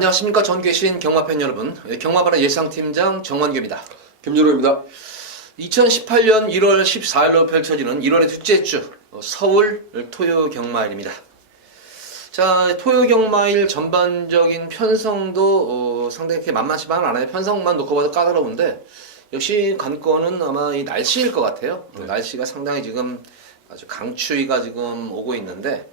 안녕하십니까. 전 계신 경마팬 여러분, 경마바라 예상팀장 정만규입니다. 김준호입니다. 2018년 1월 14일로 펼쳐지는 1월의 둘째 주 서울 토요 경마일입니다. 자, 토요 경마일 전반적인 편성도 상당히 그렇게 만만치만은 않아요. 편성만 놓고 봐도 까다로운데 역시 관건은 아마 이 날씨일 것 같아요. 날씨가 상당히 지금 아주 강추위가 지금 오고 있는데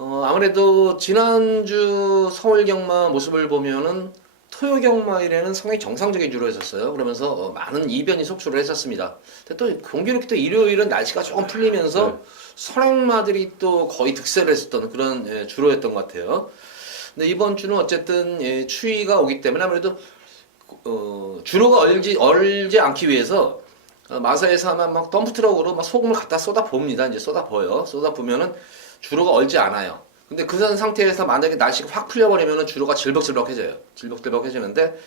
아무래도 지난주 서울 경마 모습을 보면은 토요 경마일에는 상당히 정상적인 주로 했었어요. 그러면서 많은 이변이 속출을 했었습니다. 근데 또 공교롭게 또 일요일은 날씨가 조금 풀리면서 선행마들이 또 거의 득세를 했었던 그런 주로였던 것 같아요. 근데 이번 주는 어쨌든 추위가 오기 때문에 아무래도 주로가 얼지 않기 위해서 마사에서 아마 막 덤프트럭으로 막 소금을 갖다 쏟아 봅니다. 이제 쏟아 부어요. 쏟아 부면은 주로가 얼지 않아요. 근데 그 상태에서 만약에 날씨가 확 풀려버리면은 주로가 질벅질벅해져요. 질벅질벅해지는데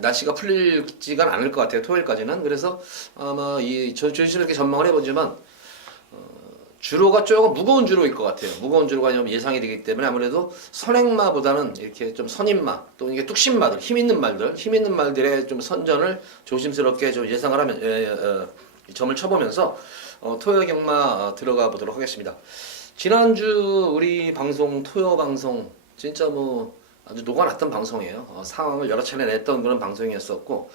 날씨가 풀리지가 않을 것 같아요. 토요일까지는. 그래서 아마 저희는 이렇게 전망을 해보지만 주로가 조금 무거운 주로일 것 같아요. 무거운 주로가 예상이 되기 때문에 아무래도 선행마보다는 이렇게 좀 선임마 또 이게 뚝심마들, 힘 있는 말들의 좀 선전을 조심스럽게 좀 예상을 하면 점을 쳐보면서 토요 경마 들어가 보도록 하겠습니다. 지난주 우리 방송 토요 방송 진짜 아주 녹아났던 방송이에요. 상황을 여러 차례 냈던 그런 방송이었었고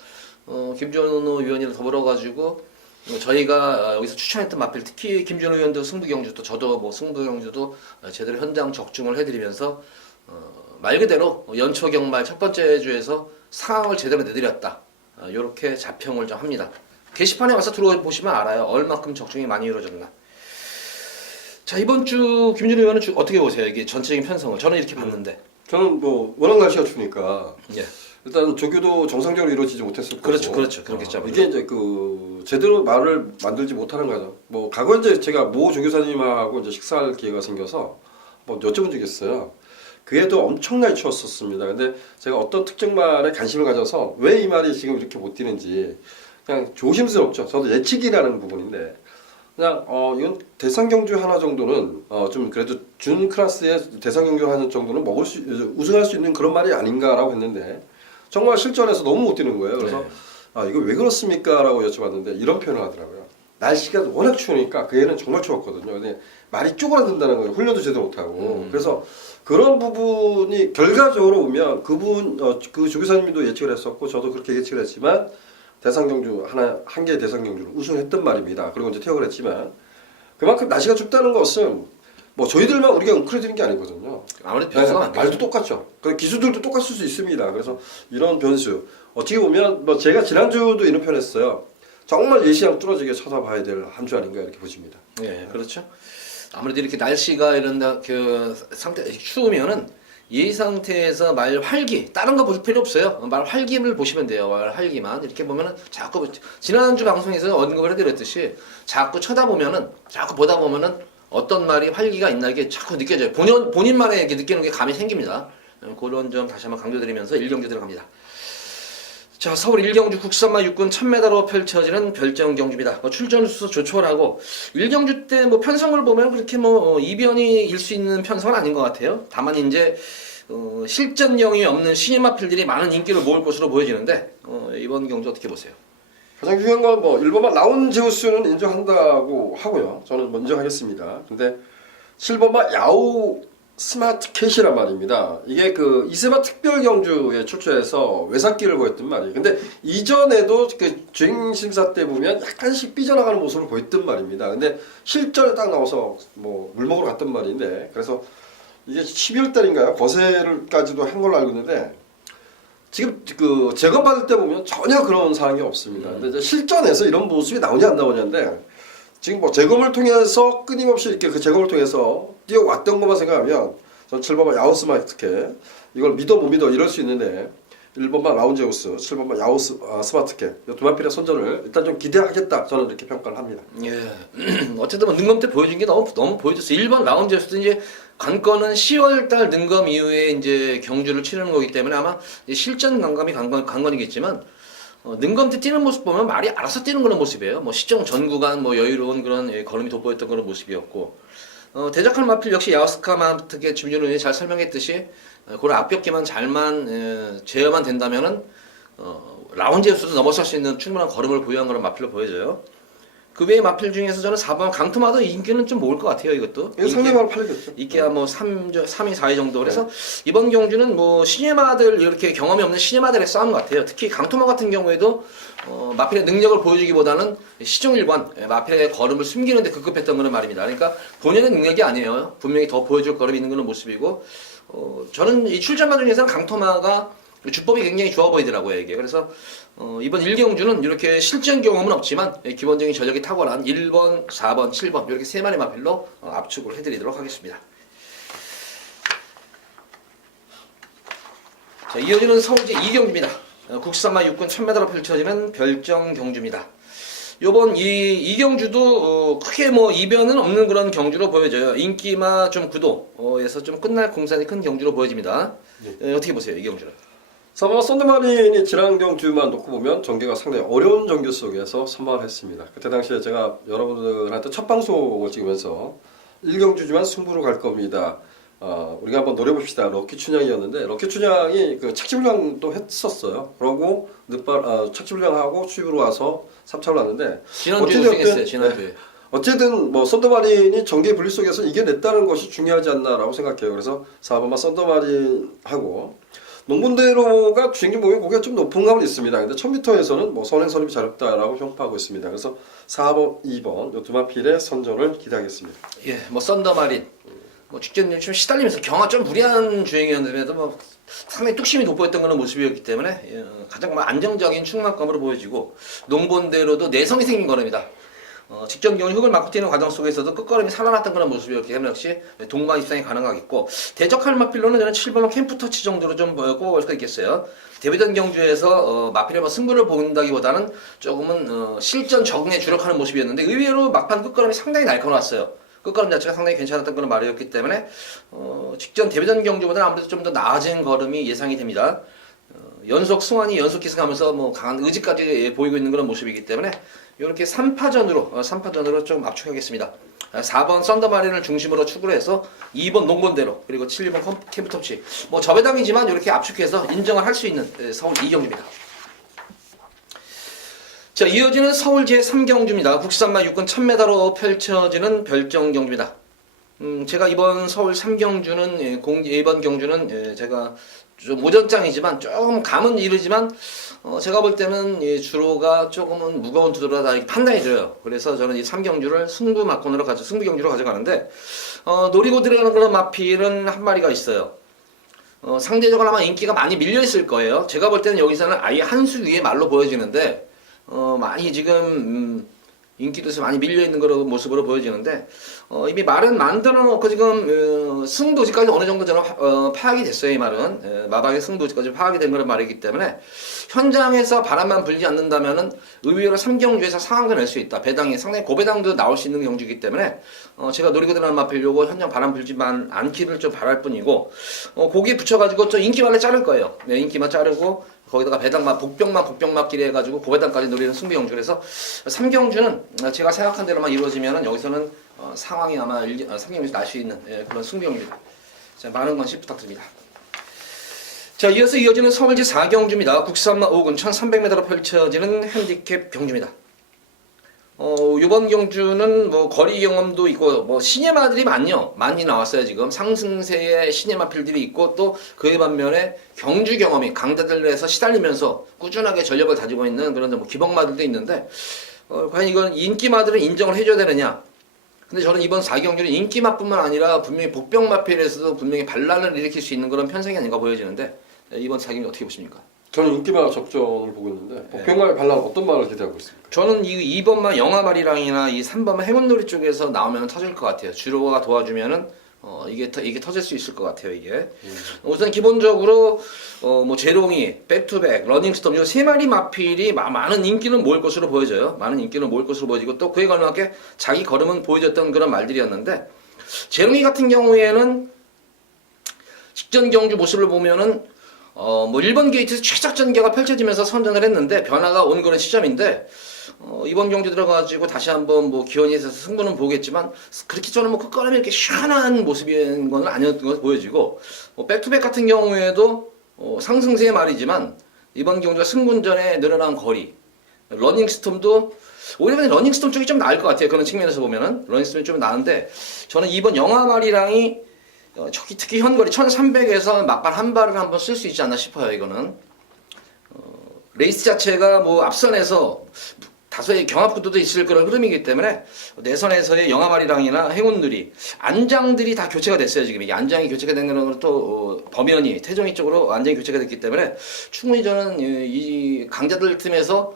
김준호 위원이랑 더불어 가지고 저희가 여기서 추천했던 마필 특히 김준호 위원도 승부경주 또 저도 승부경주도 제대로 현장 적중을 해드리면서 말 그대로 연초 경말 첫 번째 주에서 상황을 제대로 내드렸다. 이렇게 자평을 좀 합니다. 게시판에 와서 들어보시면 알아요. 얼마큼 적중이 많이 이루어졌나. 자, 이번 주 김준호 의원은 어떻게 보세요? 이게 전체적인 편성을. 저는 이렇게 봤는데. 저는 워낙 날씨가 추우니까 예. 일단 조교도 정상적으로 이루어지지 못했을 거고. 그렇죠. 그렇겠죠. 이게 이제 제대로 말을 만들지 못하는 거죠. 과거에 이제 제가 모 조교사님하고 이제 식사할 기회가 생겨서 여쭤본 적이 있어요. 그해도 엄청나게 추웠었습니다. 근데 제가 어떤 특정 말에 관심을 가져서 왜 이 말이 지금 이렇게 못 뛰는지 그냥 조심스럽죠. 저도 예측이라는 부분인데 그냥 이건 대상경주 하나 정도는 좀 그래도 준 클래스의 대상경주 하나 정도는 우승할 수 있는 그런 말이 아닌가라고 했는데 정말 실전에서 너무 못 뛰는 거예요. 그래서 이거 왜 그렇습니까? 라고 여쭤봤는데 이런 표현을 하더라고요. 날씨가 워낙 추우니까 그 해는 정말 추웠거든요. 근데 말이 쪼그라든다는 거예요. 훈련도 제대로 못하고. 그래서 그런 부분이 결과적으로 보면 그 조교사님도 예측을 했었고 저도 그렇게 예측을 했지만 대상경주 한 개의 대상경주를 우승했던 말입니다. 그리고 이제 퇴역을 했지만 그만큼 날씨가 춥다는 것은 저희들만 우리가 웅크려지는 게 아니거든요. 아무래도 변수가 많겠죠. 말도 똑같죠. 기수들도 똑같을 수 있습니다. 그래서 이런 변수 어떻게 보면 제가 지난주도 이런 표현했어요. 정말 예시랑 뚫어지게 쳐다봐야 될 한 주 아닌가 이렇게 보십니다. 예, 그렇죠. 아무래도 이렇게 날씨가 이런 상태 추우면은 이 상태에서 말 활기 다른 거 볼 필요 없어요. 말 활기를 보시면 돼요. 말 활기만 이렇게 보면은 자꾸 지난주 방송에서 언급을 해드렸듯이 자꾸 쳐다보면은 자꾸 보다 보면은 어떤 말이 활기가 있나 이게 자꾸 느껴져요. 본인만의 이렇게 느끼는 게 감이 생깁니다. 그런 점 다시 한번 강조드리면서 1경주 들어갑니다. 자, 서울 1경주 국산마 육군 1000m로 펼쳐지는 별정 경주입니다. 출전 수 조촐하고 1경주 때 편성을 보면 그렇게 이변이 일 수 있는 편성은 아닌 것 같아요. 다만 이제 실전경이 없는 신인 마필들이 많은 인기를 모을 것으로 보여지는데 이번 경주 어떻게 보세요? 가장 중요한 건 일본만 라운 제우스는 인정한다고 하고요. 저는 먼저 하겠습니다. 근데 7번마 야오 스마트 캣이란 말입니다. 이게 이세마 특별 경주에 출조해서 외삭기를 보였던 말이에요. 근데 이전에도 주행 심사 때 보면 약간씩 삐져나가는 모습을 보였던 말입니다. 근데 실전에 딱 나와서 물 먹으러 갔던 말인데 그래서 이게 12월 달인가요? 거세를까지도 한 걸로 알고 있는데 지금 제거 받을 때 보면 전혀 그런 사항이 없습니다. 근데 이제 실전에서 이런 모습이 나오냐 안 나오냐인데 지금 재검을 통해서 끊임없이 이렇게 그 재검을 통해서 뛰어왔던 것만 생각하면 전 7번만 야오스마트캐 이걸 믿어 못 믿어 이럴 수 있는데 1번만 라운제우스, 7번만 스마트캐 두 마필의 선전을 일단 좀 기대하겠다 저는 이렇게 평가를 합니다. 예, 어쨌든 능검 때 보여준 게 너무 보여줬어요. 1번 라운제우스도 이제 관건은 10월달 능검 이후에 이제 경주를 치르는 거기 때문에 아마 실전 관감이 관건이겠지만 능검 때 뛰는 모습 보면 말이 알아서 뛰는 그런 모습이에요. 시정 전 구간 여유로운 그런 걸음이 돋보였던 그런 모습이었고 대적할 마필 역시 야오스카마트의 김준호이 잘 설명했듯이 그런 앞벽기만 잘만 제어만 된다면은 라운지에서도 넘어설 수 있는 충분한 걸음을 보유한 그런 마필로 보여져요. 그 외의 마필 중에서 저는 4번 강토마도 인기는 좀 모을 것 같아요. 이것도 이거 상대방을 팔겠죠. 인기가 뭐 3위, 4위 정도. 그래서 이번 경주는 뭐 신예마들 이렇게 경험이 없는 신예마들의 싸움 같아요. 특히 강토마 같은 경우에도 마필의 능력을 보여주기보다는 시종일관 마필의 걸음을 숨기는데 급급했던 거는 말입니다. 그러니까 본연의 능력이 아니에요. 분명히 더 보여줄 걸음이 있는 거는 모습이고 저는 이 출전마 중에서는 강토마가 주법이 굉장히 좋아 보이더라고요, 이게. 그래서 이번 1경주는 이렇게 실전 경험은 없지만 기본적인 전력이 탁월한 1번, 4번, 7번 이렇게 세 마리 마필로 압축을 해드리도록 하겠습니다. 자, 이어지는 서울제 2경주입니다. 국산마 육군 1000m로 펼쳐지는 별정 경주입니다. 요번 이 경주도 크게 뭐 이변은 없는 그런 경주로 보여져요. 인기마 좀 구도에서 좀 끝날 공산이 큰 경주로 보여집니다. 어떻게 보세요, 이 경주는? 4번 썬더마린이 지랑경주만 놓고 보면 전개가 상당히 어려운 전개 속에서 선방을 했습니다. 그때 당시에 제가 여러분들한테 첫 방송을 찍으면서 1경주지만 승부로 갈 겁니다. 우리가 한번 노려봅시다. 럭키 춘향이었는데 럭키 춘향이 그 착지불량도 했었어요. 그러고 착지불량하고 수입으로 와서 3차로 왔는데 지난주에 우승했어요. 지난주에. 어쨌든 뭐 썬더마린이 전개 분리 속에서 이겨냈다는 것이 중요하지 않나라고 생각해요. 그래서 4번만 썬더마린하고 농군대로가 주행진 보면 고개가 좀 높은 감은 있습니다. 근데 1000m에서는 뭐 선행 선입이 잘 없다라고 평가하고 있습니다. 그래서 4번, 2번 요 두 마필의 선전을 기대하겠습니다. 예, 뭐 썬더마린, 뭐 직전에 좀 시달리면서 경화 좀 무리한 주행이었는데도 뭐 상당히 뚝심이 돋보였던 그런 모습이었기 때문에 가장 뭐 안정적인 충만감으로 보여지고 농본대로도 내성이 생긴 거랍니다. 직전 경우 흙을 맞고 뛰는 과정 속에서도 끝걸음이 살아났던 그런 모습이었기 때문에 역시 동반 입상이 가능하겠고 대적할 마필로는 저는 7번 캠프 터치 정도로 좀 꼽아볼 수가 있겠어요. 데뷔전 경주에서 마필의 승부를 본다기보다는 조금은 실전 적응에 주력하는 모습이었는데 의외로 막판 끝걸음이 상당히 날카로웠어요. 끝걸음 자체가 상당히 괜찮았던 그런 말이었기 때문에 직전 데뷔전 경주보다는 아무래도 좀 더 나아진 걸음이 예상이 됩니다. 연속 승환이 연속 기승하면서 뭐 강한 의지까지 보이고 있는 그런 모습이기 때문에 이렇게 3파전으로 좀 압축하겠습니다. 4번 썬더마린을 중심으로 축을 해서 2번 농본대로 그리고 7, 2번 캠프톱치 뭐 저배당이지만 이렇게 압축해서 인정을 할 수 있는 서울 2경주입니다. 자, 이어지는 서울 제3경주입니다. 국산마 육군 1000m로 펼쳐지는 별정 경주입니다. 제가 이번 서울 3경주는 이번 경주는 제가 좀 오전장이지만 조금 감은 이르지만 제가 볼 때는 주로가 조금은 무거운 투도라다 판단이 들어요. 그래서 저는 이 3경주를 승부 경주로 가져가는데 노리고 들어가는 그런 마필은 한 마리가 있어요. 상대적으로 아마 인기가 많이 밀려 있을 거예요. 제가 볼 때는 여기서는 아예 한 수 위의 말로 보여지는데 많이 지금 인기도 많이 밀려있는 그런 모습으로 보여지는데 이미 말은 만들어 놓고 지금 승도지까지 어느 정도 저는 파악이 됐어요. 이 말은 마방의 승도지까지 파악이 된 그런 말이기 때문에 현장에서 바람만 불지 않는다면은 의외로 3경주에서 상황도 낼 수 있다. 배당이 상당히 고배당도 나올 수 있는 경주이기 때문에 제가 노리고 들어가는 마필 요거 현장 바람 불지만 않기를 좀 바랄 뿐이고 거기에 붙여가지고 좀 인기만을 자를 거예요. 네, 인기만 자르고 거기다가 배당만 복병막끼리 해가지고 고배당까지 노리는 승부경주. 그래서 3경주는 제가 생각한 대로만 이루어지면은 여기서는 상황이 아마 3경주에서 날 수 있는 그런 승부경주입니다. 자, 많은 관심 부탁드립니다. 자, 이어지는 서울제 4경주입니다. 국산마 5군 1300m로 펼쳐지는 핸디캡 경주입니다. 이번 경주는 뭐 거리 경험도 있고 뭐 시네마들이 많이 나왔어요. 지금 상승세의 시네마필들이 있고 또 그에 반면에 경주 경험이 강자들에서 시달리면서 꾸준하게 전력을 다지고 있는 그런 뭐 기복마들도 있는데 과연 이건 인기마들은 인정을 해줘야 되느냐? 근데 저는 이번 4경주는 인기마뿐만 아니라 분명히 복병마필에서도 분명히 반란을 일으킬 수 있는 그런 편성이 아닌가 보여지는데 이번 4경주 어떻게 보십니까? 저는 인기마 적정을 보고 있는데 복병마의 반란 어떤 말을 기대하고 있습니까? 저는 이 2번만 영화말이랑이나 이 3번만 행운놀이 쪽에서 나오면 터질 것 같아요. 주로가 도와주면은 이게 터질 수 있을 것 같아요. 이게 우선 기본적으로 뭐 제롱이, 백투백, 러닝스톰 이 세 마리 마필이 많은 인기는 모을 것으로 보여져요. 많은 인기는 모을 것으로 보여지고 또 그에 걸맞게 자기 걸음은 보여줬던 그런 말들이었는데 제롱이 같은 경우에는 직전 경주 모습을 보면은 뭐 1번 게이트에서 최작 전개가 펼쳐지면서 선전을 했는데 변화가 온 그런 시점인데 이번 경기 들어가지고 다시 한번 뭐 기원이 있어서 승부는 보겠지만 그렇게 저는 뭐 끝까지 이렇게 시원한 모습인 건 아니었던 것으로 보여지고 백투백 같은 경우에도 상승세의 말이지만 이번 경기가 승분전에 늘어난 거리 러닝스톰도 오히려 러닝스톰 쪽이 좀 나을 것 같아요. 그런 측면에서 보면은 러닝스톰이 좀 나은데 저는 이번 영화말이랑이 특히 현거리 1300에서 막판 한 발을 한번 쓸 수 있지 않나 싶어요. 이거는 레이스 자체가 뭐 앞선에서 다소의 경합 구도도 있을 그런 흐름이기 때문에 내선에서의 영화말이랑이나 행운누리 안장들이 다 교체가 됐어요. 지금 이 안장이 교체가 된 거는 또 범연이 태종이 쪽으로 안장이 교체가 됐기 때문에 충분히 저는 이 강자들 틈에서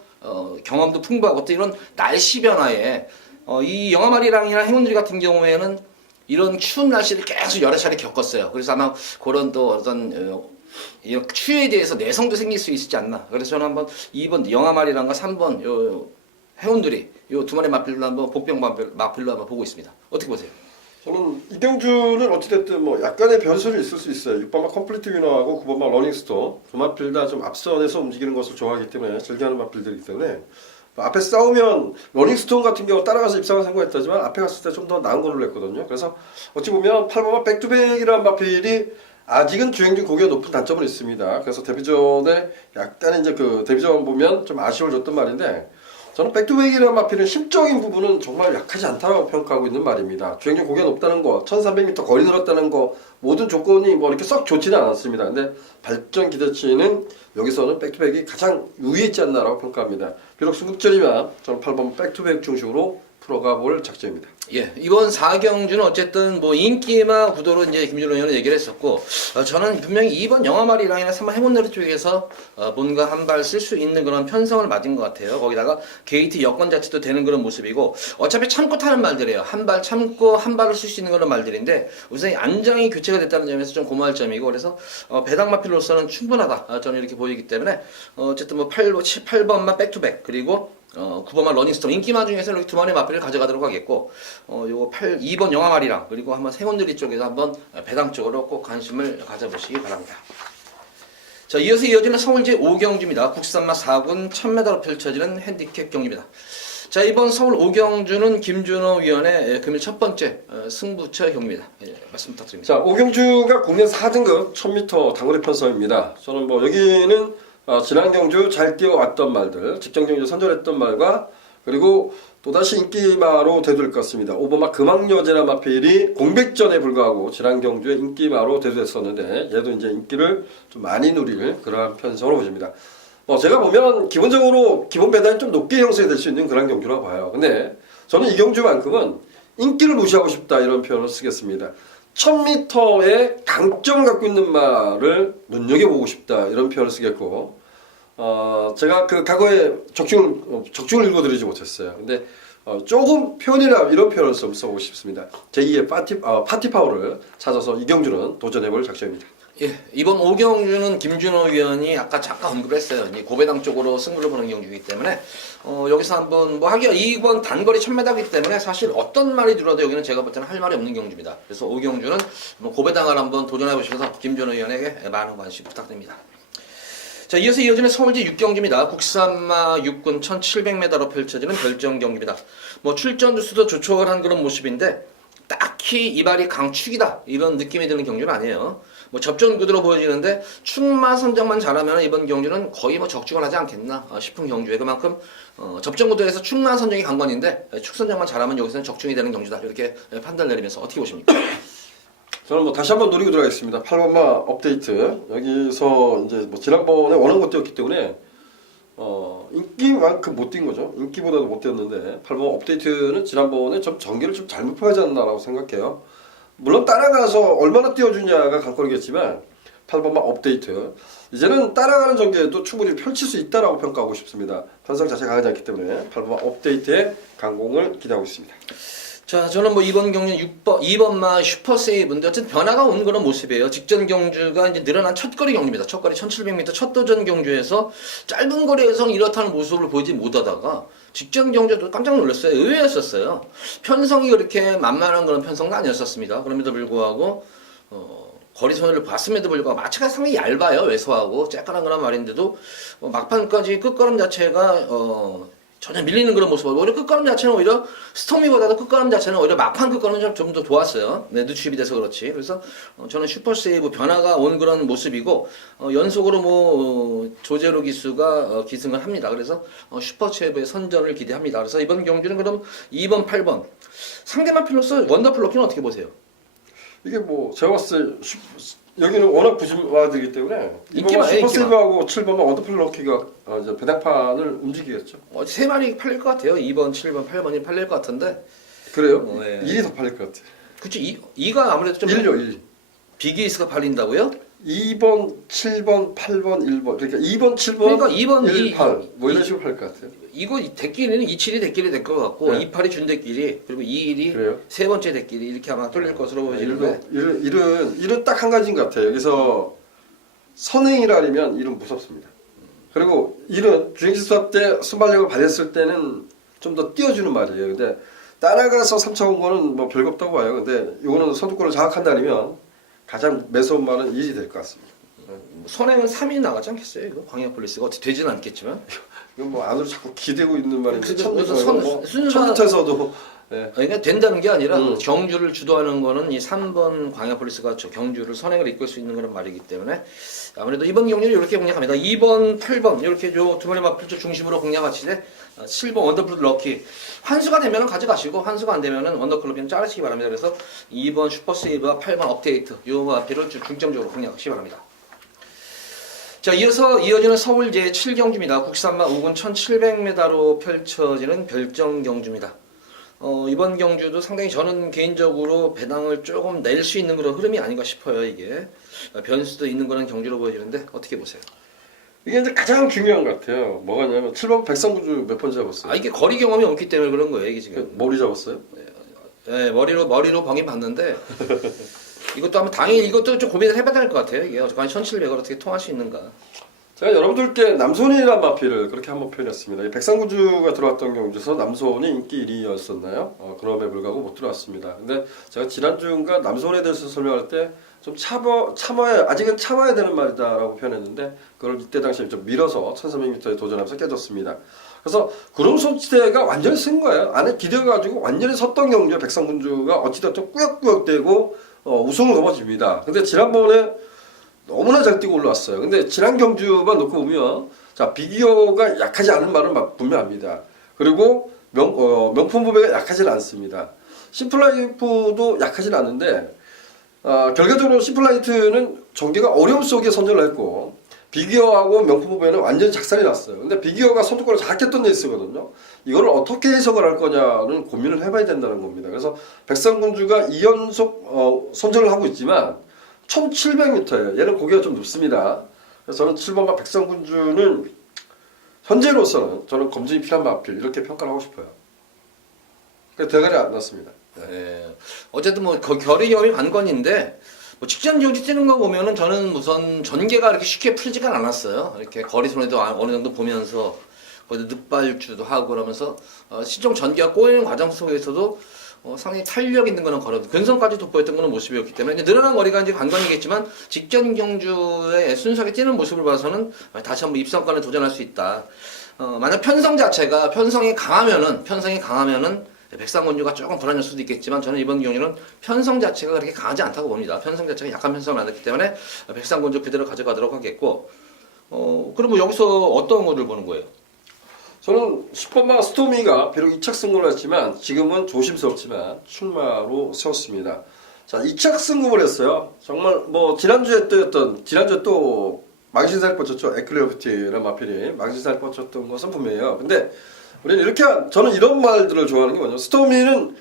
경험도 풍부하고 또 이런 날씨 변화에 이 영화말이랑이나 행운누리 같은 경우에는 이런 추운 날씨를 계속 여러 차례 겪었어요. 그래서 아마 그런 또 어떤 이런 추위에 대해서 내성도 생길 수 있지 않나. 그래서 저는 한번 2번 영화말이랑과 3번 행운들이 요 두 마리 마필로 한번 복병 마필로 한번 보고 있습니다. 어떻게 보세요? 저는 이경주는 어찌됐든 뭐 약간의 변수는 있을 수 있어요. 6번마 컴플리트 위너하고 9번마 러닝스톤 두 마필 다 좀 앞선에서 움직이는 것을 좋아하기 때문에 즐겨하는 마필들이기 때문에 앞에 싸우면 러닝스톤 같은 경우 따라가서 입상을 성공했다지만 앞에 갔을 때 좀 더 나은 걸로 냈거든요. 그래서 어찌 보면 8번마 백투백이라는 마필이 아직은 주행 중 고기가 높은 단점은 있습니다. 그래서 데뷔전에 약간 이제 그 데뷔전 보면 좀 아쉬움을 줬던 말인데 저는 백투백이라는 마필은 심적인 부분은 정말 약하지 않다고 평가하고 있는 말입니다. 주행 중 고기가 높다는 거, 1300m 거리 늘었다는 거 모든 조건이 뭐 이렇게 썩 좋지는 않았습니다. 근데 발전 기대치는 여기서는 백투백이 가장 유의해 있지 않나라고 평가합니다. 비록 수급전이면 저는 8번 백투백 중심으로 풀어가 볼 작전입니다. 예, 이번 4경주는 어쨌든 뭐 인기마 구도로 이제 김준호 의원은 얘기를 했었고, 저는 분명히 2번 영화말이랑이나 3번 행운누리 쪽에서 뭔가 한 발 쓸 수 있는 그런 편성을 맞은 것 같아요. 거기다가 게이트 여건 자체도 되는 그런 모습이고, 어차피 참고 타는 말들이에요. 한 발 참고 한 발을 쓸 수 있는 그런 말들인데, 우선 이 안장이 교체가 됐다는 점에서 좀 고마울 점이고, 그래서 배당 마필로서는 충분하다. 저는 이렇게 보이기 때문에, 어쨌든 뭐 8번만 백투백, 그리고 9번만 러닝스톤 인기마 중에서 이렇게 두 마리 마필을 가져가도록 하겠고 요거 2번 영화말이랑 그리고 한번 생원들이 쪽에서 한번 배당 쪽으로 꼭 관심을 가져보시기 바랍니다. 자, 이어서 이어지는 서울제 5경주입니다. 국산마 4군 1000m로 펼쳐지는 핸디캡 경기입니다. 자, 이번 서울 5경주는 김준호 위원의 금일 첫 번째 승부처 경기입니다. 예, 말씀 부탁드립니다. 자, 5경주가 국내 4등급 1000m 단거리 편성입니다. 저는 뭐 여기는 지난 경주 잘 뛰어왔던 말들, 직전 경주 선전했던 말과 그리고 또다시 인기마로 되돌릴 것 같습니다. 5번마 금왕여제라 마필이 공백전에 불과하고 지난 경주에 인기마로 되돌렸었는데 얘도 이제 인기를 좀 많이 누릴 그러한 편성으로 보십니다. 제가 보면 기본적으로 기본 배당이 좀 높게 형성이 될 수 있는 그런 경주라고 봐요. 근데 저는 이 경주만큼은 인기를 무시하고 싶다 이런 표현을 쓰겠습니다. 1000m의 강점을 갖고 있는 말을 눈여겨보고 싶다 이런 표현을 쓰겠고 제가 그 과거에 적중을 읽어드리지 못했어요. 근데 조금 표현이나 이런 표현을 좀 써보고 싶습니다. 제2의 파티 파워를 찾아서 이경주는 도전해볼 작전입니다. 예, 이번 5경주는 김준호 위원이 아까 잠깐 언급을 했어요. 이 고배당 쪽으로 승부를 보는 경주이기 때문에 여기서 한번 뭐 하기가 이번 단거리 1000m이기 때문에 사실 어떤 말이 들어도 여기는 제가 볼 때는 할 말이 없는 경주입니다. 그래서 5경주는 고배당을 한번 도전해 보셔서 김준호 위원에게 많은 관심 부탁드립니다. 자, 이어서 이어지는 서울제 6경주입니다. 국산마 6군 1700m로 펼쳐지는 결정 경기입니다. 뭐 출전 주수도 조촐한 그런 모습인데 딱히 이발이 강축이다 이런 느낌이 드는 경주는 아니에요. 뭐 접전 구도로 보여지는데 축마 선정만 잘하면 이번 경주는 거의 뭐 적중을 하지 않겠나 싶은 경주에 그만큼 접전 구도에서 축마 선정이 관건인데 축 선정만 잘하면 여기서는 적중이 되는 경주다 이렇게 판단 내리면서 어떻게 보십니까? 저는 뭐 다시 한번 노리고 들어가겠습니다. 8번마 업데이트 여기서 이제 뭐 지난번에 원한 것 뛰었기 때문에 인기만큼 못 뛴 거죠. 인기보다도 못 뛰었는데 8번 업데이트는 지난번에 좀 전개를 좀 잘못 표하지 않나라고 생각해요. 물론 따라가서 얼마나 띄워주냐가 관건이겠지만 8번만 업데이트 이제는 따라가는 전개도 충분히 펼칠 수 있다라고 평가하고 싶습니다. 편성 자체가 강하지 않기 때문에 8번만 업데이트의 강공을 기대하고 있습니다. 자, 저는 뭐 이번 경기는 2번마 슈퍼세이브인데 어쨌든 변화가 온 그런 모습이에요. 직전 경주가 이제 늘어난 첫거리 경주입니다. 첫거리 1700m 첫 도전 경주에서 짧은 거리에서 이렇다는 모습을 보이지 못하다가 직전 경주도 깜짝 놀랐어요. 의외였었어요. 편성이 그렇게 만만한 그런 편성도 아니었었습니다. 그럼에도 불구하고 거리 손해를 봤음에도 불구하고 마차가 상당히 얇아요. 왜소하고 쬐끈한 그런 말인데도 막판까지 끝걸음 자체가 전혀 밀리는 그런 모습. 오히려 끝걸음 자체는 오히려 스토미보다도 끝걸음 자체는 오히려 막판 끝걸음이 좀 더 좋았어요. 네, 늦추입이 돼서 그렇지. 그래서 저는 슈퍼세이브 변화가 온 그런 모습이고 연속으로 조제로 기수가 기승을 합니다. 그래서 슈퍼세이브의 선전을 기대합니다. 그래서 이번 경주는 그럼 2번, 8번 상대만 필로서 원더풀 럭키는 어떻게 보세요? 이게 뭐 제가 봤을 때 여기는 워낙 부심화되기 때문에 인기 이번 많아요, 슈퍼세이브하고 7번은 원더풀 럭키가 이제 배당판을 움직이겠죠. 세 마리 팔릴 것 같아요. 2번, 7번, 8번이 팔릴 것 같은데. 그래요? 네. 1이 더 팔릴 것 같아요. 그쵸. 2가 아무래도 좀 1요, 1. 비기스가 팔린다고요? 2번, 7번, 8번, 1번. 그러니까 2번, 7번, 그러니까 2번, 1, 2, 8. 뭐 이런 식으로 팔 것 같아요. 이거 대끼리는 27이 대끼리 될 것 같고 네. 28이 준대끼리 그리고 21이 그래요? 세 번째 대끼리 이렇게 아마 뚫릴 것으로 보여지는데 일은 딱 한 가지인 것 같아요. 여기서 선행이라면 일은 무섭습니다. 그리고 일은 주행시수업 때 순발력을 발휘했을 때는 좀 더 띄워주는 말이에요. 근데 따라가서 3차 온 거는 뭐 별거 없다고 봐요. 근데 이거는 선두권을 장악한다면 가장 매서운 말은 일이 될 것 같습니다. 선행은 3위 나가지 않겠어요? 이거 광역폴리스가 어떻게 되지는 않겠지만 이건 뭐 안으로 자꾸 기대고 있는 말인데 그래서 순서- 처음부터서도 네. 그러니까 된다는 게 아니라 음. 경주를 주도하는 거는 이 3번 광역폴리스가 경주를 선행을 이끌 수 있는 그런 말이기 때문에 아무래도 이번 경주를 이렇게 공략합니다. 2번, 8번 이렇게 요 두 마리 마필조 중심으로 공략하시되 7번 원더풀 럭키 환수가 되면은 가져가시고 환수가 안 되면은 원더클럽은 자르시기 바랍니다. 그래서 2번 슈퍼세이브와 8번 업데이트 요 마필을 중점적으로 공략하시기 바랍니다. 자, 이어서 이어지는 서울 제7경주입니다. 국산마 5군 1700m로 펼쳐지는 별정경주입니다. 이번 경주도 상당히 저는 개인적으로 배당을 조금 낼 수 있는 그런 흐름이 아닌가 싶어요. 이게 변수도 있는 그런 경주로 보여지는데 어떻게 보세요? 이게 이제 가장 중요한 것 같아요. 뭐가냐면 7번 백성구주 몇 번 잡았어요? 이게 거리 경험이 없기 때문에 그런 거예요. 이게 지금. 머리 잡았어요? 네, 머리로 벙이 봤는데 이것도 한번 당연히 이것도 좀 고민을 해봐야 될 것 같아요. 이게 과연 1700을 어떻게 통할 수 있는가? 제가 여러분들께 남손이란 마피를 그렇게 한번 표현했습니다. 이 백상구주가 들어왔던 경주에서 남손이 인기 1위였었나요? 그럼에 불구하고 못 들어왔습니다. 근데 제가 지난주인가 남손에 대해서 설명할 때 좀 아직은 참아야 되는 말이다라고 표현했는데 그걸 이때 당시에 좀 밀어서 1300m에 도전하면서 깨졌습니다. 그래서 구름손치대가 완전히 쓴 거예요. 안에 기대가지고 완전히 섰던 경주에 백상군주가 어찌됐든 꾸역꾸역대고 우승을 넘어집니다. 근데 지난번에 너무나 잘 뛰고 올라왔어요. 근데 지난 경주만 놓고 보면 자 비기어가 약하지 않은 말은 분명합니다. 그리고 명품 부배가 약하지는 않습니다. 심플라이프도 약하지는 않는데 결과적으로 심플라이트는 전개가 어려움 속에 선전을 했고 비기어하고 명품 부배는 완전히 작살이 났어요. 근데 비기어가 선두권을 장악했던 레이스거든요. 이거를 어떻게 해석을 할 거냐는 고민을 해봐야 된다는 겁니다. 그래서 백상군주가 2연속 선전을 하고 있지만 1700m예요. 얘는 고개가 좀 높습니다. 그래서 저는 7번과 백성군주는 현재로서는 저는 검증이 필요한 마필 이렇게 평가를 하고 싶어요. 그래서 대가리 안 났습니다. 네. 어쨌든 뭐 결의 경험이 관건인데 뭐 직전 경기 뛰는 거 보면은 저는 우선 전개가 이렇게 쉽게 풀리지가 않았어요. 이렇게 거리 손에도 어느 정도 보면서 거기서 늑발주도 하고 그러면서 실종 전개가 꼬이는 과정 속에서도 상당히 탄력 있는 거는 걸어 근성까지 돋보였던 거는 모습이었기 때문에 이제 늘어난 거리가 이제 관건이겠지만 직전 경주의 순수하게 뛰는 모습을 봐서는 다시 한번 입상권에 도전할 수 있다. 만약 편성이 강하면은 백상군주가 조금 불안할 수도 있겠지만 저는 이번 경주는 편성 자체가 그렇게 강하지 않다고 봅니다. 편성 자체가 약한 편성을 만들기 때문에 백상군주 그대로 가져가도록 하겠고 그리고 여기서 어떤 거를 보는 거예요? 저는 10번마 스토미가 비록 2착 승부를 했지만 지금은 조심스럽지만 출마로 세웠습니다. 자, 2착 승부를 했어요. 정말 뭐 지난주에 또 망신살 뻗쳤죠. 에클레오프티라는 마필이 망신살 뻗쳤던 것은 분명해요. 근데 우리는 저는 이런 말들을 좋아하는 게 뭐냐면 스토미는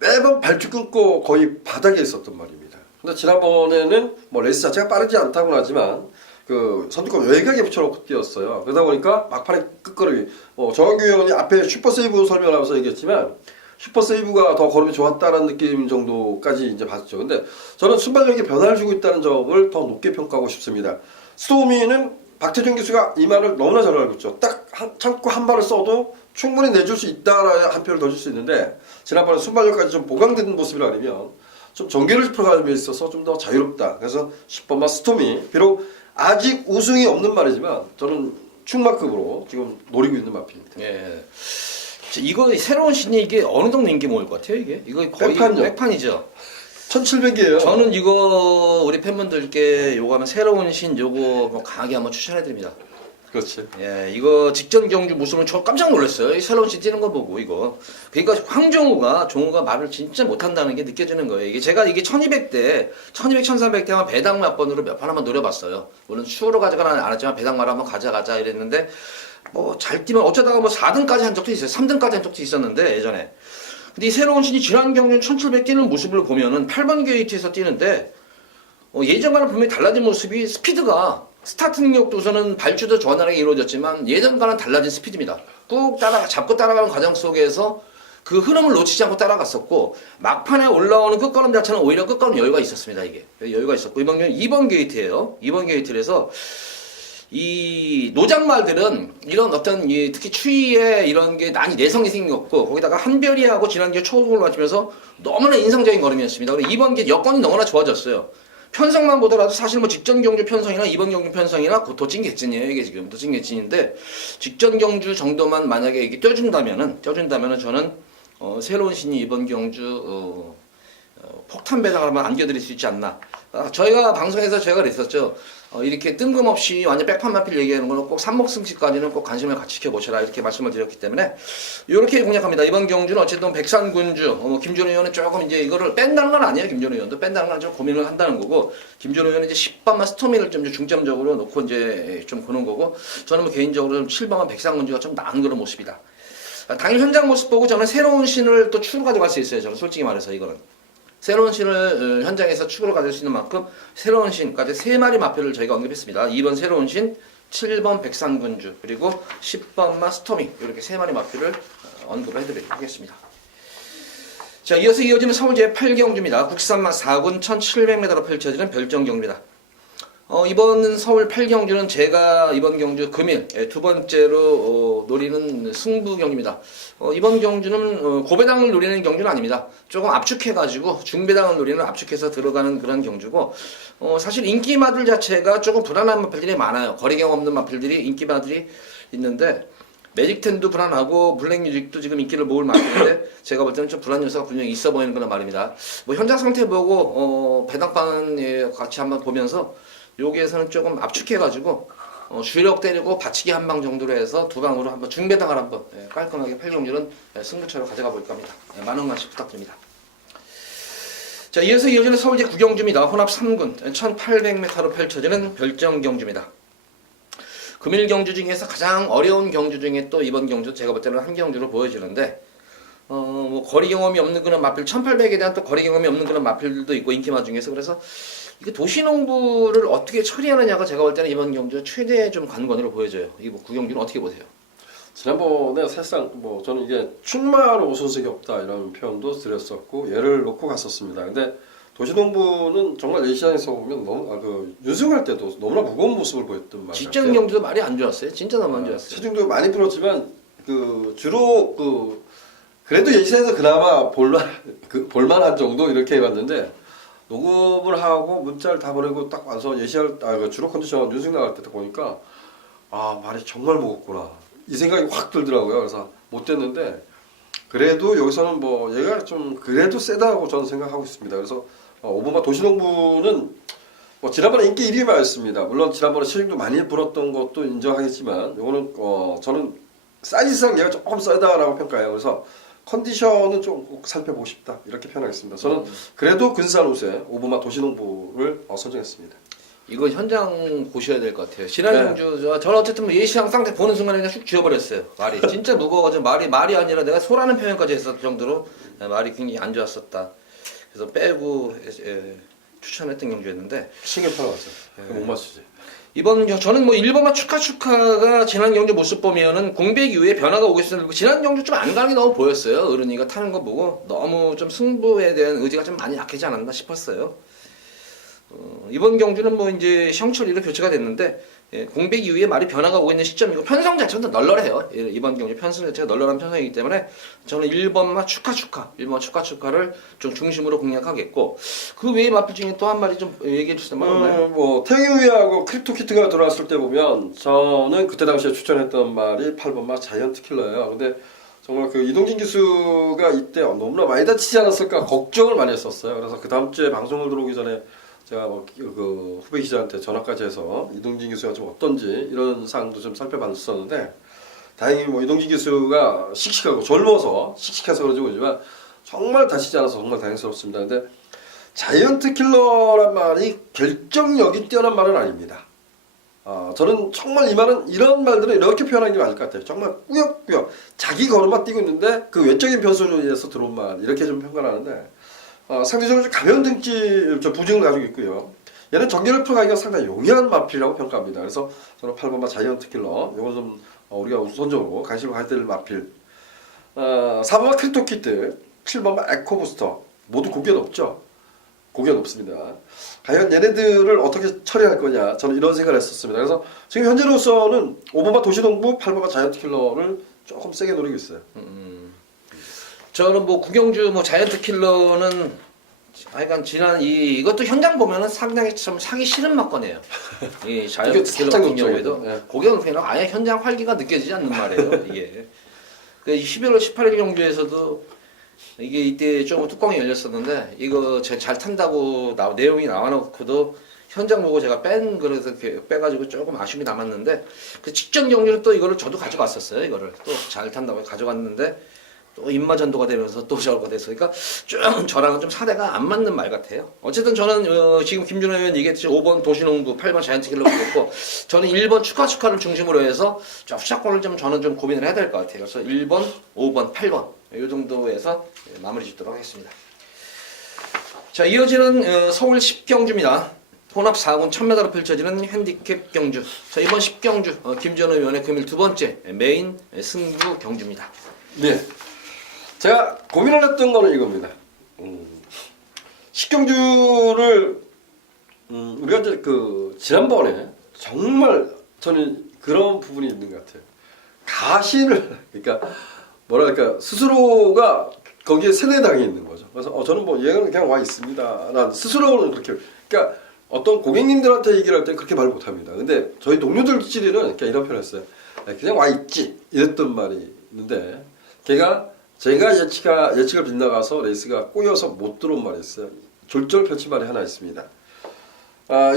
매번 발주 끊고 거의 바닥에 있었던 말입니다. 근데 지난번에는 뭐 레이스 자체가 빠르지 않다고는 하지만 그 선두권 외곽에 붙여놓고 뛰었어요. 그러다 보니까 막판에 끝걸음이 정한규 의원이 앞에 슈퍼세이브 설명하면서 얘기했지만 슈퍼세이브가 더 걸음이 좋았다는 느낌 정도까지 이제 봤죠. 근데 저는 순발력에 변화를 주고 있다는 점을 더 높게 평가하고 싶습니다. 스토미는 박태준 기수가 이 말을 너무나 잘 알고 있죠. 딱 참고 한 발을 써도 충분히 내줄 수 있다라야 한 표를 더 줄 수 있는데 지난번에 순발력까지 좀 보강된 모습을 아니면 좀 전개를 풀어가는 데 있어서 좀 더 자유롭다. 그래서 10번마 스토미 비록 아직 우승이 없는 말이지만 저는 충마급으로 지금 노리고 있는 마필입니다. 예. 이거 새로운 신이 이게 어느 정도 인기 모을 것 같아요, 이게? 이거 거의 백판이요. 백판이죠. 1700이에요. 저는 이거 우리 팬분들께 요거 하면 새로운 신 요거 뭐 강하게 한번 추천해 드립니다. 그렇지. 예, 이거 직전 경주 모습은 저 깜짝 놀랐어요. 이 새로운 신 뛰는 거 보고 이거. 그러니까 종우가 말을 진짜 못한다는 게 느껴지는 거예요. 이게 제가 이게 1200대, 1200, 1300대만 배당 몇 번으로 몇 번 한번 노려봤어요. 물론 추후로 가져가는 안 했지만 배당만 한번 가져가자 이랬는데 뭐 잘 뛰면 어쩌다가 뭐 4등까지 한 적도 있어요. 3등까지 한 적도 있었는데 예전에. 근데 이 새로운 신이 지난 경주는 1700 뛰는 모습을 보면은 8번 게이트에서 뛰는데 예전과는 분명히 달라진 모습이 스피드가 스타트 능력도 우선은 발주도 원활하게 이루어졌지만 예전과는 달라진 스피드입니다. 꾹 잡고 따라가는 과정 속에서 그 흐름을 놓치지 않고 따라갔었고 막판에 올라오는 끝걸음 자체는 오히려 끝걸음 여유가 있었습니다. 이게 여유가 있었고 이번 경우는 2번 게이트예요. 2번 게이트에서 이 노장말들은 이런 어떤 특히 추위에 이런 게 많이 내성이 생겼고 거기다가 한별이하고 지난주에 초록을 맞추면서 너무나 인상적인 걸음이었습니다. 그리고 이번 게 여건이 너무나 좋아졌어요. 편성만 보더라도 사실 뭐 직전 경주 편성이나 이번 경주 편성이나 도찐 개찐이에요. 이게 지금 도찐 개찐인데 직전 경주 정도만 만약에 이게 떼준다면은 저는 새로운 신이 이번 경주 폭탄 배당을 한번 안겨드릴 수 있지 않나. 저희가 방송에서 제가 그랬었죠. 이렇게 뜬금없이 완전 백판 마필 얘기하는 거는 꼭 삼목승치까지는 꼭 관심을 같이 지켜보셔라 이렇게 말씀을 드렸기 때문에 이렇게 공략합니다. 이번 경주는 어쨌든 백산군주 김준호 의원은 조금 이제 이거를 뺀다는 건 아니에요. 김준호 의원도 뺀다는 건 좀 고민을 한다는 거고 김준호 의원은 이제 10번만 스토미를 좀 중점적으로 놓고 이제 좀 보는 거고 저는 뭐 개인적으로 좀 7번만 백산군주가 좀 나은 그런 모습이다. 당일 현장 모습 보고 저는 새로운 신을 또 추로 가져갈 수 있어요. 저는 솔직히 말해서 이거는. 새로운 신을 현장에서 축으로 가질 수 있는 만큼 새로운 신까지 3마리 마표를 저희가 언급했습니다. 2번 새로운 신, 7번 백산군주, 그리고 10번마 스토밍 이렇게 3마리 마표를 언급을 해드리도록 하겠습니다. 자, 이어서 이어지는 서울 제8경주입니다. 국산마 4군 1700m로 펼쳐지는 별정경주입니다. 이번 서울 8경주는 제가 이번 경주 금일 두 번째로 노리는 승부 경주입니다. 이번 경주는 고배당을 노리는 경주는 아닙니다. 조금 압축해가지고 중배당을 노리는 압축해서 들어가는 그런 경주고 사실 인기마들 자체가 조금 불안한 마필들이 많아요. 거리경 없는 마필들이 인기마들이 있는데 매직텐도 불안하고 블랙뮤직도 지금 인기를 모을 마필인데 제가 볼 때는 좀 불안 요소가 분명히 있어 보이는 그런 말입니다. 뭐 현장 상태 보고 배당판 같이 한번 보면서 여기에서는 조금 압축해가지고 주력 때리고 받치기 한 방 정도로 해서 두 방으로 한번 중배당을 한번 깔끔하게 8경주는 승부처로 가져가 볼까 합니다. 많은 관심 부탁드립니다. 자, 이어서 이어지는 서울제 9경주입니다. 혼합 3군 1800m로 펼쳐지는 별정경주입니다. 금일 경주 중에서 가장 어려운 경주 중에 또 이번 경주 제가 볼 때는 한 경주로 보여지는데 뭐 거리 경험이 없는 그런 마필 1800에 대한 또 거리 경험이 없는 그런 마필들도 있고 인기마 중에서 그래서 이게 도시농부를 어떻게 처리하느냐가 제가 볼 때는 이번 경주 최대 좀 관건으로 보여져요. 이 뭐 구경주는 어떻게 보세요? 지난번에 사실상 뭐 저는 이게 충마로 우선색이 없다 이런 표현도 드렸었고 예를 놓고 갔었습니다. 근데 도시농부는 정말 예시장에서 보면 너무 윤승할 때도 너무나 무거운 모습을 보였던 말이에요. 직전 경주도 말이 안 좋았어요. 진짜 너무 안 좋았어요. 체중도 많이 불었지만 주로 그래도 예시장에서 그나마 볼만한 정도 이렇게 해봤는데. 녹음을 하고 문자를 다 보내고 딱 와서 주로 컨디션 윤승 나갈 때 딱 보니까 말이 정말 무겁구나 이 생각이 확 들더라고요. 그래서 못 됐는데 그래도 여기서는 뭐 얘가 좀 그래도 세다고 저는 생각하고 있습니다. 그래서 오버마 도시농부는 뭐 지난번에 인기 1위마였습니다. 물론 지난번에 체중도 많이 불었던 것도 인정하겠지만 이거는 저는 사이즈상 얘가 조금 세다라고 평가해요. 그래서 컨디션은 좀 꼭 살펴보고 싶다 이렇게 표현하겠습니다. 저는 그래도 근사한 옷에 오버마 도시농부를 선정했습니다. 이거 현장 보셔야 될 것 같아요. 지난 네. 경주 저는 어쨌든 뭐 예시장 상태 보는 순간에 그냥 쑥 쥐어버렸어요. 말이 진짜 무거워서 말이 아니라 내가 소라는 표현까지 했을 정도로 말이 굉장히 안 좋았었다. 그래서 빼고 추천했던 경주였는데 신경 편하죠. 못 맞추지. 이번 저는 뭐 1번마 축하가 지난 경주 모습 보면은 공백 이후에 변화가 오겠었는데 지난 경주 좀 안 가는 게 너무 보였어요. 어른이가 타는 거 보고 너무 좀 승부에 대한 의지가 좀 많이 약해지 않았나 싶었어요. 이번 경주는 뭐 이제 형철이로 교체가 됐는데 예, 공백 이후에 말이 변화가 오고 있는 시점이고 편성 자체도 널널해요. 예, 이번 경기 편성 자체가 널널한 편성이기 때문에 저는 1번마1번 축하를 좀 중심으로 공략하겠고 그 외의 마필 중에 또 한 마리 좀 얘기해 주시면 없나요? 뭐 태경우야하고 크립토키트가 들어왔을 때 보면 저는 그때 당시에 추천했던 말이 8번마 자이언트 킬러예요. 근데 정말 그 이동진 기수가 이때 너무나 많이 다치지 않았을까 걱정을 많이 했었어요. 그래서 그 다음 주에 방송을 들어오기 전에 제가 그 후배 기자한테 전화까지 해서 이동진 기수가 좀 어떤지 이런 사항도 좀 살펴봤었는데 다행히 뭐 이동진 기수가 씩씩하고 젊어서 씩씩해서 그런지 모르지만 정말 다치지 않아서 정말 다행스럽습니다. 근데 자이언트 킬러란 말이 결정력이 뛰어난 말은 아닙니다. 저는 정말 이 말은 이런 말들은 이렇게 표현하는 게 맞을 것 같아요. 정말 꾸역꾸역 자기 걸음만 뛰고 있는데 그 외적인 변수로 인해서 들어온 말 이렇게 좀 평가를 하는데 상대적으로 좀 가벼운 등지 부증을 가지고 있고요. 얘는 전개를 풀어가기가 상당히 용이한 마필이라고 평가합니다. 그래서 저는 8번마 자이언트 킬러 이거는 좀 우리가 우선적으로 관심을 가야 될 마필. 4번마 크립토키트, 7번마 에코부스터 모두 고견 없죠. 고견 없습니다. 과연 얘네들을 어떻게 처리할 거냐 저는 이런 생각을 했었습니다. 그래서 지금 현재로서는 5번마 도시동부, 8번마 자이언트 킬러를 조금 세게 노리고 있어요. 저는 뭐 구경주 뭐 자이언트 킬러는 하여간 지난 이것도 현장 보면은 상당히 좀 사기 싫은 막거네요. 이 자이언트 킬러 같은 경우에도 네. 고경을 그냥 아예 현장 활기가 느껴지지 않는 말이에요. 이게 그 11월 18일 경주에서도 이게 이때 좀 뚜껑이 열렸었는데 이거 제가 잘 탄다고 내용이 나와놓고도 현장 보고 제가 그래서 빼가지고 조금 아쉬움이 남았는데 그 직전 경주는 또 이거를 저도 가져갔었어요. 이거를 또 잘 탄다고 가져갔는데 또 입마전도가 되면서 또 저거가 됐으니까 좀 저랑은 좀 사대가 안 맞는 말 같아요. 어쨌든 저는 지금 김준호 의원 얘기했듯이 5번 도시농부, 8번 자이언트 킬러 보겠고 저는 1번 축하를 중심으로 해서 후차권을 좀 저는 좀 고민을 해야 될 것 같아요. 그래서 1번, 5번, 8번 이 정도에서 마무리 짓도록 하겠습니다. 자, 이어지는 서울 10경주입니다. 혼합 4군 1000m로 펼쳐지는 핸디캡 경주. 자, 이번 10경주 김준호 의원의 금일 두 번째 메인 승부 경주입니다. 네. 제가 고민을 했던 거는 이겁니다. 10경주를 우리가 이제 지난번에 정말 저는 그런 부분이 있는 것 같아요. 가시를 그러니까 뭐랄까 스스로가 거기에 세뇌당해 있는 거죠. 그래서 저는 뭐 얘는 그냥 와 있습니다. 난 스스로는 그렇게 그러니까 어떤 고객님들한테 얘기를 할 때 그렇게 말 못합니다. 근데 저희 동료들끼리는 그냥 이런 표현을 했어요. 그냥 와 있지 이랬던 말이 있는데 제가 예측을 빗나가서 레이스가 꼬여서 못 들어온 말이 있어요. 졸졸 펼친 말이 하나 있습니다.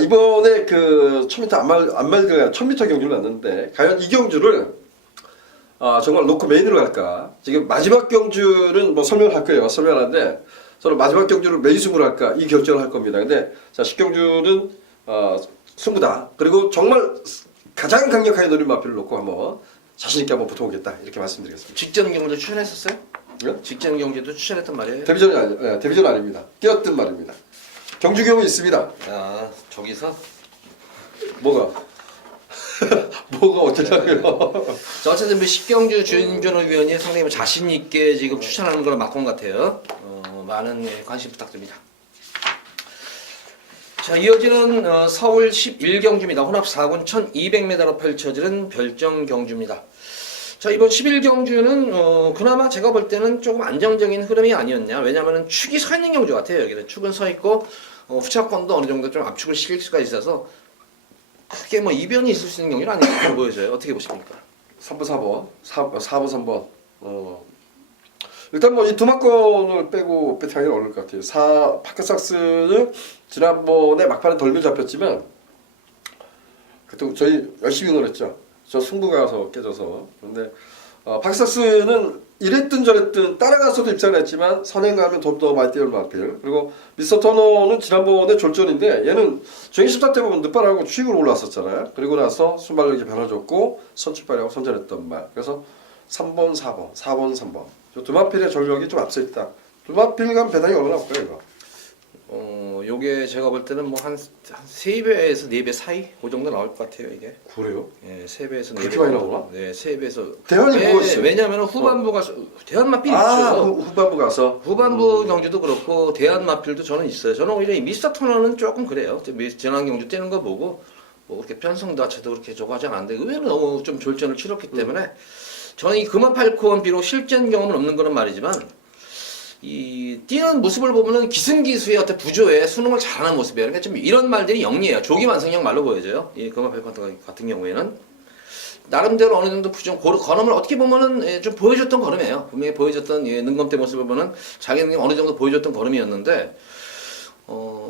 이번에 그 1000m 안말 1000m 경주를 났는데 과연 이 경주를 정말 놓고 메인으로 갈까? 지금 마지막 경주는 뭐 설명할 거예요. 설명하는데 저는 마지막 경주를 메인 승부로 할까? 이 결정을 할 겁니다. 근데 자 10경주는 승부다. 그리고 정말 가장 강력하게 노린 마필을 놓고 한번 자신 있게 한번 붙어보겠다 이렇게 말씀드리겠습니다. 직전 경주도 추천했었어요? 네? 직전 경주도 추천했던 말이에요? 데뷔전 아닙니다. 뛰었던 말입니다. 경주 경우 있습니다. 저기서 뭐가 어쩌자고요? 자, 어쨌든 10경주 주인준호 위원이 상당히 자신 있게 지금 추천하는 걸 막은 것 같아요. 많은 관심 부탁드립니다. 자, 이어지는 서울 11경주입니다. 혼합 4군 1200m로 펼쳐지는 별정 경주입니다. 자, 이번 11경주는 그나마 제가 볼 때는 조금 안정적인 흐름이 아니었냐. 왜냐하면 축이 서 있는 경주 같아요. 여기는 축은 서 있고 후차권도 어느 정도 좀 압축을 시킬 수가 있어서 크게 뭐 이변이 있을 수 있는 경기는 아니라고 보여져요. 어떻게 보십니까? 3번 4번 4번 3번 일단 뭐 이 두 막건을 빼고 배팅하기는 어려울 것 같아요. 파크삭스는 지난번에 막판에 덜 잡혔지만 그때 저희 열심히 응원했죠. 저 승부 가서 깨져서. 근데 파크삭스는 이랬든 저랬든 따라가서도 입장을 했지만 선행가면 더 많이 뛰는 마필. 그리고 미스터 터너는 지난번에 졸전인데 얘는 중위 14대 보면 늦발하고 추익으로 올라왔었잖아요. 그리고 나서 순발력이 변화줬고 선취발하고 선전했던 말. 그래서 3번 4번 3번 두 마필의 전력이 좀 앞서 있다. 두 마필 간 배당이 얼마나 없고요 이거. 요게 제가 볼 때는 뭐 한 3배에서 4배 사이 그 정도 나올 것 같아요 이게. 그래요? 예, 3배에서 4배. 그렇게 많이 나오나? 네, 3배에서. 대안이 뭐가 있어요? 왜냐하면 후반부가 대한마필이 있죠. 후반부 가서. 후반부 경주도 그렇고 대한마필도 저는 있어요. 저는 오히려 이 미스터 터너는 조금 그래요. 지난 경주 뛰는 거 보고 뭐 그렇게 편성도 자체도 그렇게 저거 하지 않았는데 의외로 너무 좀 졸전을 치렀기 때문에 저는 이 금화 팔콘 비록 실전 경험은 없는 거는 말이지만 이 뛰는 모습을 보면은 기승기수의 어떤 부조에 수능을 잘하는 모습이에요. 그러니까 좀 이런 말들이 영리해요. 조기 완성형 말로 보여져요. 이 금화 팔콘 같은 경우에는 나름대로 어느 정도 부정 걸음을 어떻게 보면은 좀 보여줬던 걸음이에요. 분명히 보여줬던 능검대 모습을 보면 자기는 어느 정도 보여줬던 걸음이었는데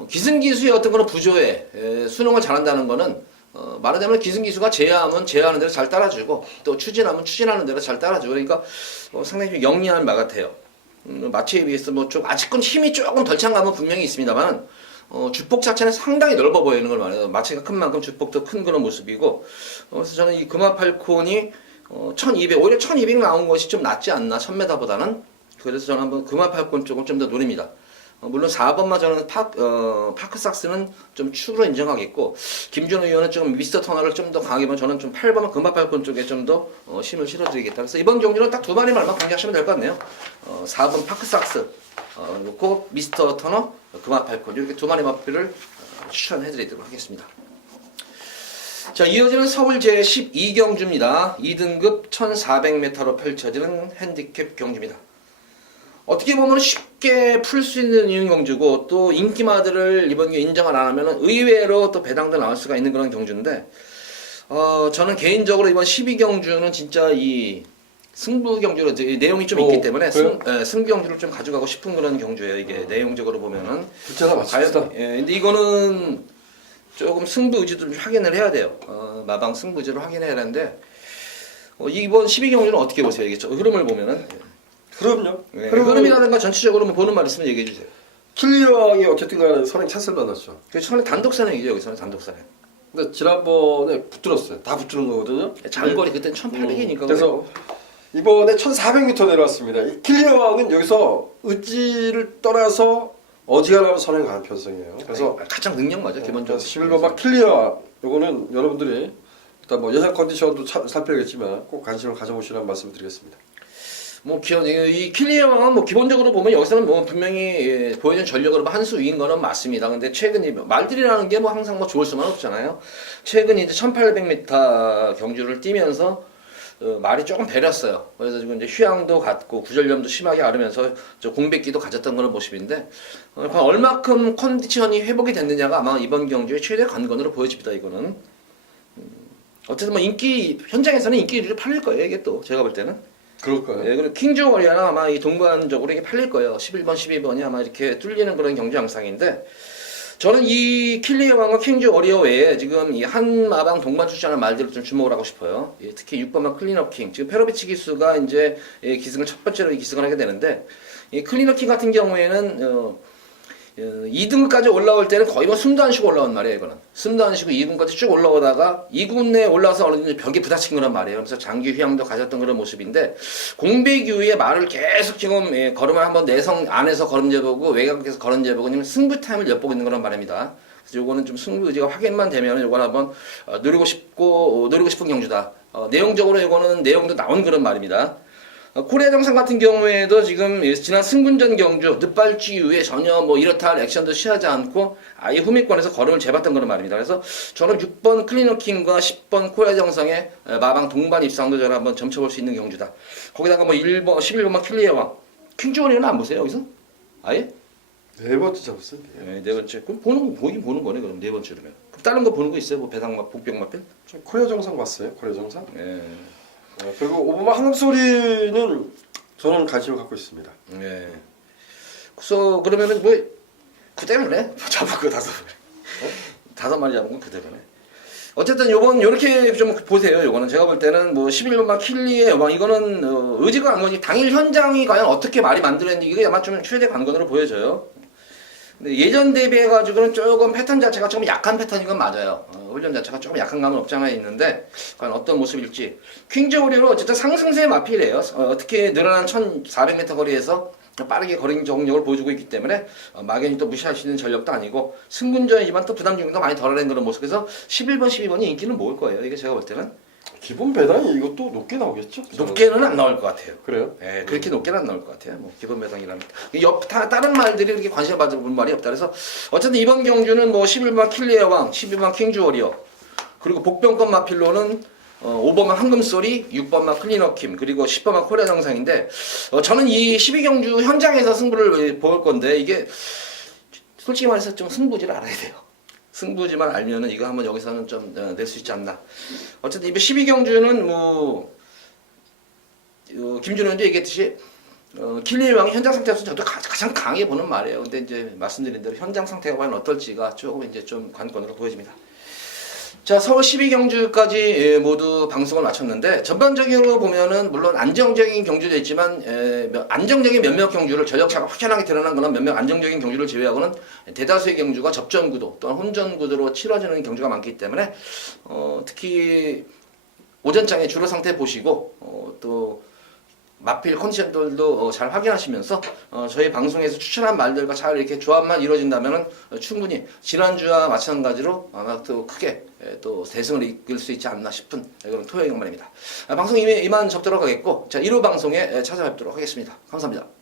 기승기수의 어떤 그런 부조에 수능을 잘한다는 거는 말하자면 기승기수가 제어하면 제어하는 대로 잘 따라주고 또 추진하면 추진하는 대로 잘 따라주고 그러니까 상당히 좀 영리한 말 같아요. 마취에 비해서 뭐 좀 아직은 힘이 조금 덜 찬 감은 분명히 있습니다만 주폭 자체는 상당히 넓어 보이는 걸 말해요. 마취가 큰 만큼 주폭도 큰 그런 모습이고 그래서 저는 이 금화 팔콘이 1200 오히려 1200 나온 것이 좀 낫지 않나 1000m보다는 그래서 저는 한번 금화 팔콘 쪽을 좀 더 노립니다. 물론 4번만 저는 파크삭스는 좀 축으로 인정하겠고 김준호 의원은 좀 미스터 터널을 좀 더 강하게 보면 저는 좀 8번만 금화팔콘 쪽에 좀 더 힘을 실어드리겠다. 그래서 이번 경기는 딱 두 마리 말만 공략하시면 될 것 같네요. 4번 파크삭스 놓고 미스터 터널 금화팔콘 이렇게 두 마리 마표를 추천해드리도록 하겠습니다. 자, 이어지는 서울 제12경주입니다. 2등급 1400m로 펼쳐지는 핸디캡 경주입니다. 어떻게 보면 쉽게 풀 수 있는 경주고 또 인기마들을 이번 게 인정을 안 하면 의외로 또 배당도 나올 수가 있는 그런 경주인데 저는 개인적으로 이번 12경주는 진짜 이 승부 경주로 내용이 좀 있기 때문에 승부 경주를 좀 가져가고 싶은 그런 경주예요. 이게 내용적으로 보면은 글자가 맞습니다. 근데 이거는 조금 승부 의지도 좀 확인을 해야 돼요. 마방 승부 의지를 확인해야 하는데 이번 12경주는 어떻게 보세요? 이게 흐름을 보면은 그럼요. 흐름이라든가 전체적으로 뭐 보는 말 있으면 얘기해 주세요. 킬리왕이 어쨌든 간에 선행 찬스를 받았죠. 그래서 저는 단독 선행이죠. 여기서는 단독 선행. 근데 지난번에 붙들었어요. 다 붙드는 거거든요. 장거리 그때는 1800이니까. 그래서 이번에 1400m 내려왔습니다. 이 킬리왕은 여기서 의지를 떠나서 어지간하면 선행 가는 편성이에요. 그래서 가장 능력 맞아 기본적으로. 11번 막 킬리왕 요거는 여러분들이 일단 뭐 예상 컨디션도 살펴야겠지만 꼭 관심을 가져보시라는 말씀을 드리겠습니다. 뭐 이 킬리의 왕은 뭐 기본적으로 보면 여기서는 뭐 분명히 보여준 전력으로 한 수 위인 거는 맞습니다. 근데 최근에 말들이라는 게 뭐 항상 뭐 좋을 수만 없잖아요. 최근 이제 1800m 경주를 뛰면서 말이 조금 배렸어요. 그래서 지금 이제 휴양도 갖고 구절염도 심하게 앓으면서 저 공백기도 가졌던 그런 모습인데 얼마큼 컨디션이 회복이 됐느냐가 아마 이번 경주의 최대 관건으로 보여집니다. 이거는 어쨌든 뭐 인기 현장에서는 인기 1위를 팔릴 거예요. 이게 또 제가 볼 때는. 그럴까요? 네, 그리고 킹조 워리어나 아마 이 동반적으로 이게 팔릴 거예요. 11번, 12번이 아마 이렇게 뚫리는 그런 경주 양상인데 저는 이 킬리의 왕과 킹조 워리어 외에 지금 이 한 마방 동반 출전하는 말들을 좀 주목을 하고 싶어요. 특히 6번만 클린업 킹. 지금 페로비치 기수가 이제 기승을 첫 번째로 기승을 하게 되는데 이 클린업 킹 같은 경우에는 2등까지 올라올 때는 거의 뭐 숨도 안 쉬고 올라온 말이에요. 이거는 숨도 안 쉬고 2군까지 쭉 올라오다가 2군에 올라와서 어느 정도 벽에 부딪힌 거란 말이에요. 그래서 장기 휴양도 가졌던 그런 모습인데 공백 이후에 말을 계속 지금 걸음을 한번 내성 안에서 걸음 재보고 외곽에서 걸음 재보고 지금 승부 타임을 엿보고 있는 거란 말입니다. 그래서 요거는 좀 승부 의지가 확인만 되면 요건 한번 노리고 싶은 경주다. 내용적으로 요거는 내용도 나온 그런 말입니다. 코리아 정상 같은 경우에도 지금 지난 승군전 경주 늦발주 이후에 전혀 뭐 이렇다 할 액션도 취하지 않고 아예 후미권에서 걸음을 재봤던 그런 말입니다. 그래서 저는 6번 클리너킹과 10번 코리아 정상의 마방 동반 입상도 저는 한번 점쳐볼 수 있는 경주다. 거기다가 뭐 1번, 11번만 킬리의 왕 킹주원이는 안 보세요 여기서? 아예? 네 번째 잡았어요. 네 번째. 그럼 보긴 보는 거네 그럼 네 번째로면. 그럼 다른 거 보는 거 있어요? 뭐 배당막, 복병마필? 저 코리아 정상 봤어요. 코리아 정상. 예. 그리고 오바마 한음소리는 저는 관심을 갖고 있습니다. 예. 그래서 그러면은 뭐 그대로네. 잡은 거 다섯 마리 잡은 건 그대로네. 어쨌든 요번 요렇게 좀 보세요. 요거는 제가 볼 때는 뭐 11번만 킬리의 왕 이거는 의지가 안 거니 당일 현장이 과연 어떻게 말이 만들어냈는지 이게 아마 좀 최대 관건으로 보여져요. 근데 예전 대비해가지고는 조금 패턴 자체가 좀 약한 패턴인 건 맞아요. 훈련 자체가 조금 약한 감은 없지 않아 있는데 과연 어떤 모습일지. 킹즈 오리로 어쨌든 상승세의 마필이에요. 특히 늘어난 1400m 거리에서 빠르게 거리 정력을 보여주고 있기 때문에 막연히 또 무시할 수 있는 전력도 아니고 승군전이지만 또 부담 중도 많이 덜어낸 그런 모습. 그래서 11번, 12번이 인기는 모을 거예요. 이게 제가 볼 때는. 기본 배당이 이것도 높게 나오겠죠? 높게는 안 나올 것 같아요. 그래요? 예, 그렇게 높게는 안 나올 것 같아요. 뭐 기본 배당이라면 다른 말들이 이렇게 관심을 받을 말이 없다. 그래서 어쨌든 이번 경주는 뭐 11번 킬리의 왕, 12번 킹주 워리어, 그리고 복병권 마필로는 5번만 황금소리, 6번만 클리너킴, 그리고 10번만 코리아 정상인데 저는 이 12경주 현장에서 승부를 볼 건데 이게 솔직히 말해서 좀 승부지를 알아야 돼요. 승부지만 알면은 이거 한번 여기서는 좀 낼 수 있지 않나. 어쨌든 이 12경주는 뭐 김준호도 얘기했듯이 킬리왕이 현장 상태에서 저도 가장 강해 보는 말이에요. 근데 이제 말씀드린 대로 현장 상태가 과연 어떨지가 조금 이제 좀 관건으로 보여집니다. 자, 서울 12경주까지 모두 방송을 마쳤는데 전반적으로 보면은 물론 안정적인 경주도 있지만 안정적인 몇몇 경주를 전력차가 확연하게 드러난 거나 몇몇 안정적인 경주를 제외하고는 대다수의 경주가 접전구도 또는 혼전구도로 치러지는 경주가 많기 때문에 특히 오전장의 주로 상태 보시고 또 마필 컨디션들도 잘 확인하시면서 저희 방송에서 추천한 말들과 잘 이렇게 조합만 이루어진다면 충분히 지난주와 마찬가지로 아마 또 크게 또 대승을 이끌 수 있지 않나 싶은 그런 토요일 경만입니다. 방송 이만 접도록 하겠고 자 1호 방송에 찾아뵙도록 하겠습니다. 감사합니다.